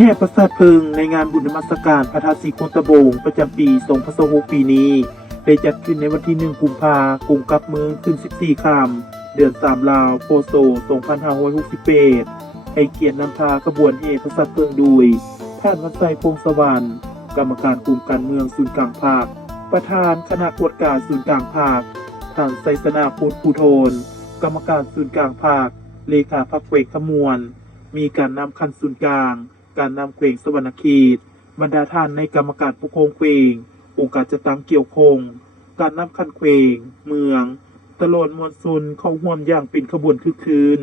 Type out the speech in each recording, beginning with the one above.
แห่ประสาทเพิงในงานบุญนมัสการพระธาตุศรีโคนตะโบงประจำปี2026ปีนี้ได้จัดขึ้นในวันที่1กุมภาพันธ์กรุงกับเมืองขึ้น14ค่ำเดือน3ลาวโพโซ2568ให้เกียรตินำพาขบวนแห่ประสาทเพิงโดยท่านวัดไซพงษ์สวรรค์กรรมการกลุ่มการเมืองศูนย์กลางภาคประธานคณะกรรมการศูนย์กลางภาคท่านไซสนาพุทธภูโทนกรรมการศูนย์กลางภาคเลขาพรรคเวกขมวลมีการนำคันศูนย์กลางการนำเขวงสวรรณเขตบรรดาท่านในกรรมการปกครองเขวงองค์การจัดตั้งเกี่ยวข้องการนำคันเขวงเมืองตลอดมวลชนเข้าร่วมอย่างเป็นขบวนคึกคืน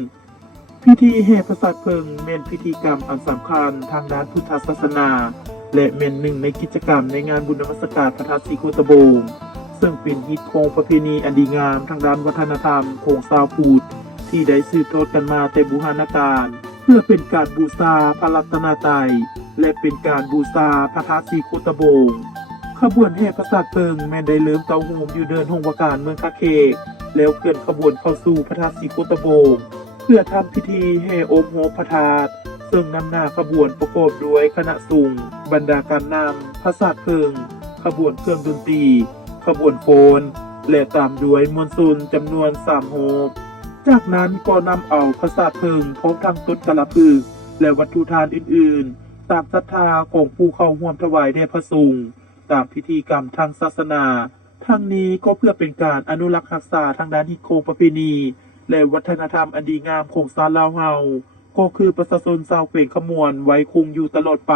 พิธีแห่ประสาทเพิงเป็นพิธีกรรมอันสำคัญทางด้านพุทธศาสนาและเป็นหนึ่งในกิจกรรมในงานบุญนมัสการพระธาตุศรีโคตะโบงซึ่งเป็นฮิตของประเพณีอันดีงามทางด้านวัฒนธรรมของชาวพุทธที่ได้สืบทอดกันมาแต่โบราณกาลเพื่อเป็นการบูชาพระรัตนตรัยและเป็นการบูชาพระธาตุศรีโคตะโบงขบวนแห่ประสาทเพิงแม้ได้เริ่มเต้าโฮมอยู่เดินหงวการเมืองคาเคแล้วเคลื่อนขบวนเข้าสู่พระธาตุศรีโคตะโบงเพื่อทำพิธีแห่โอมโหพระธาตุซึ่งนำหน้าขบวนประกอบด้วยคณะสงฆ์บรรดาการนำประสาทเพิงขบวนเครื่องดนตรีขบวนโฟนและตามด้วยมวลชนจำนวน3โฮมจากนั้นก็นำเอาประสาทเพิงพร้อมทั้งต้นกะละพึกและวัตถุทานอื่นๆตามศรัทธาของผู้เข้าร่วมถวายแด่พระสงฆ์ตามพิธีกรรมทางศาสนาทั้งนี้ก็เพื่อเป็นการอนุรักษ์รักษาทางด้านฮิตโครงประเพณีและวัฒนธรรมอันดีงามของชาวลาวเฮาก็คือประชาชนชาวเขวงขมวนไว้คงอยู่ตลอดไป